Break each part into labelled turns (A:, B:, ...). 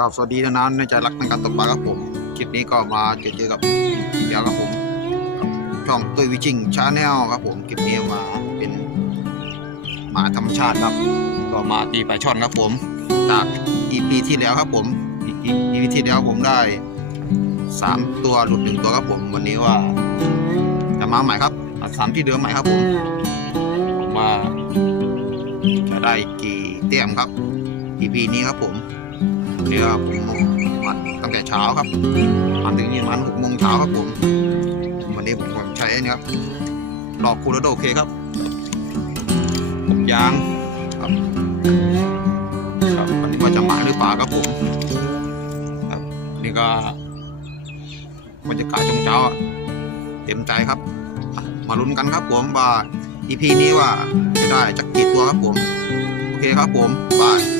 A: กับสวัสดีนะนั้นในใจรักในการตกปลาครับผมคลิปนี้ก็มาเจอเจอกับพี่ยาวครับผมช่องตุ้ยวิจิงชาแนลครับผมคลิปนี้มาเป็นหมาธรรมชาติครับ ก็มาตีปลาช่อนครับผมจาก EP ที่แล้วครับผม EP ที่แล้วผมได้สามตัวหลุดหนึ่งตัวครับผม วันนี้ว่าจะมาใหม่ครับสามที่เดิมใหม่ครับผมผมว่าจะได้กี่เตี้ยมครับ EP นี้ครับผม เรือผมมาตั้งแต่เช้าครับมาถึงนี่มันหกโมงเช้าครับผมวันนี้ผมใช้อันนี้ครับหลอกคูลโดโอเคครับผมยางครับครับวันนี้ว่าจะมาหรือเปล่าครับผมครับนี่ก็บรรยากาศช่วงเช้าเต็มใจครับ มาลุ้นกันครับผมว่า EP นี้ว่าจะได้จักกี่ตัวครับผม โอเคครับผมบาย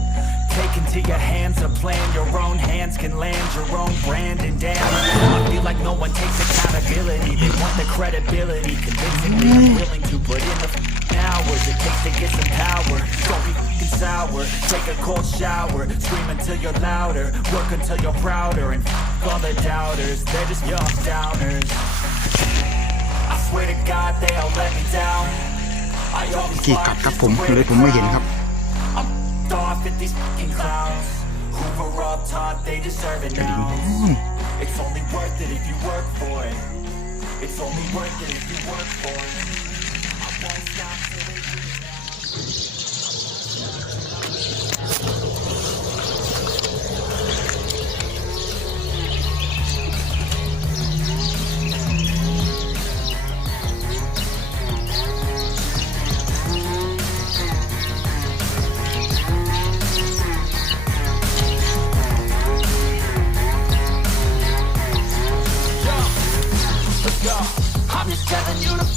B: Take into your hands a plan Your own hands can land your own brand And damn, I feel like no one takes accountability They want the credibility Convincingly I'm willing to put in the f***ing hours It takes to get some power Don't be f***ing sour Take a cold shower Scream until you're louder Work until you're prouder And f*** all the doubters They're just young downers I swear to God they all let me down I always
A: กี่กัดครับผมเลยผมไม่เห็นครับ
B: off at these fucking clowns. They deserve it now. It's only worth it if you work for it. It's only worth it if you work for it. I won't stop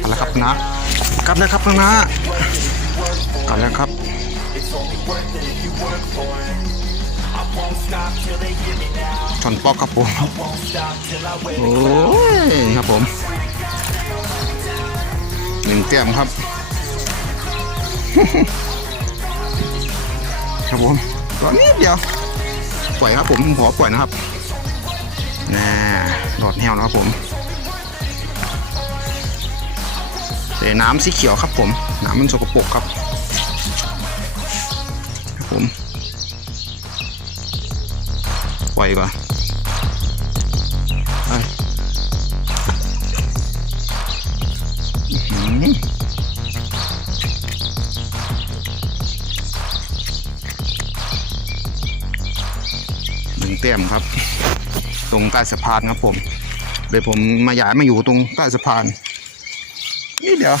A: เอาละครับนะกลับเลยครับน้ากลับเลยครับชนปอกครับผมโอ้ยครับผมหนึ่งแก้มครับ ครับผมตอนนี้เดียวปล่อยครับผมขอปล่อยนะครับ น่าดอดแหวนะครับผมแต่น้ำสีเขียวครับผม น้ำมันสกปรกครับครับผมปล่อยกว่อนไปอื้อหือหนึ่งเต็มครับ ตรงใต้สะพานครับผมเดี๋ยวผมมาย้ายมาอยู่ตรงใต้สะพานนี่เดี๋ยว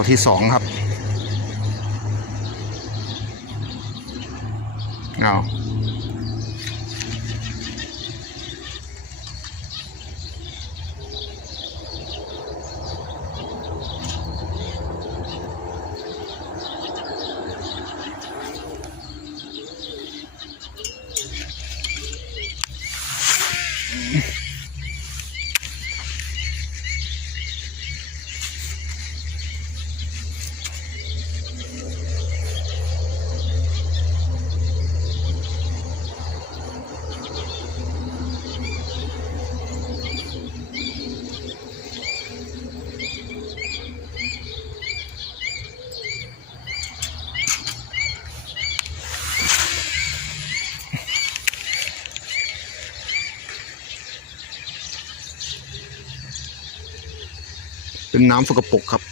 A: ตัวที่สองครับเอา เป็นน้ำสกปรกครับ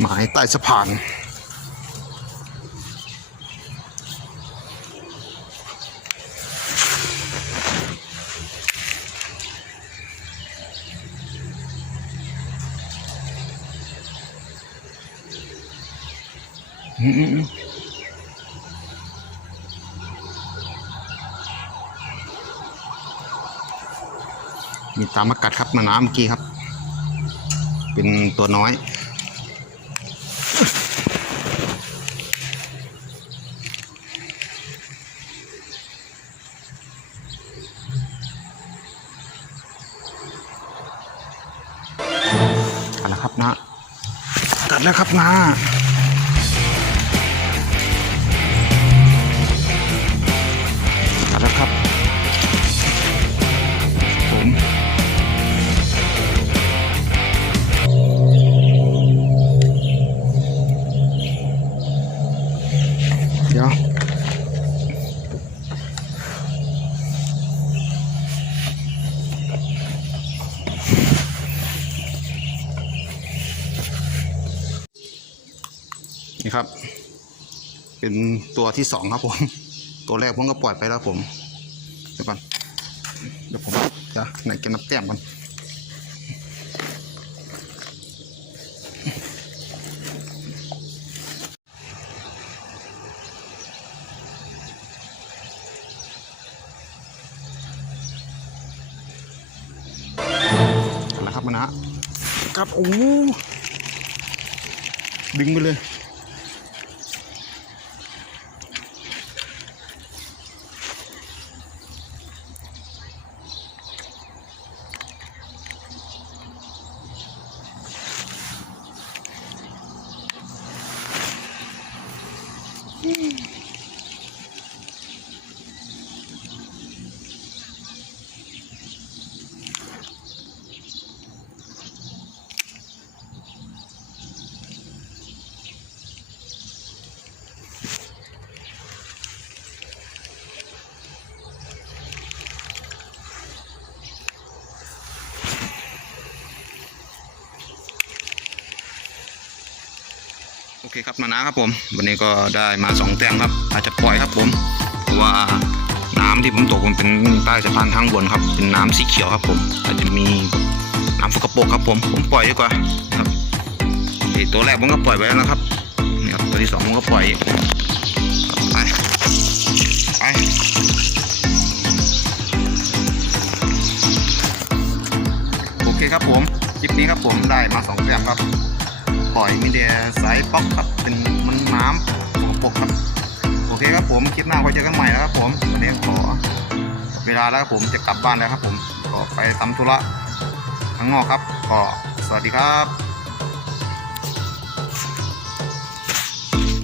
A: หมายใต้สะพาน มีตามมากัดครับมาน้ำเมื่อกี้ครับ เป็นตัวน้อยกัดแล้วครับนะกัดแล้วครับนะ แล้วครับ ผมเดี๋ยวนี่ครับ เป็นตัวที่สองครับผม ตัวแรกผมก็ปล่อยไปแล้วผม เดี๋ยวก่อนเดี๋ยวผมจะไหนแกนับแต้มมันเอาละครับมานะครับโอ้โหดึงไปเลย Mm. โอเคครับมานะครับผม วันนี้ก็ได้มาสองแต้มครับ อาจจะปล่อยครับผมเพราะว่าน้ำที่ผมตกมันเป็นใต้สะพานทางบนครับ เป็นน้ำสีเขียวครับผม อาจจะมีน้ำสกปรกครับผม ผมปล่อยดีกว่าครับตัวแรกผมก็ปล่อยไปแล้วนะครับนี่ครับตัวที่สองผมก็ปล่อยไปไปโอเคครับผมคลิปนี้ครับผมได้มาสองแต้มครับ ปล่อยมีเดียสายป๊อกครับเป็นมันน้ำปกปกครับโอเคครับผมคลิปหน้าไว้เจอกันใหม่แล้วครับผมวันนี้ขอเวลาแล้วครับผมจะกลับบ้านแล้วครับผมก็ไปทำธุระงนอกครับก็สวัสดีครับ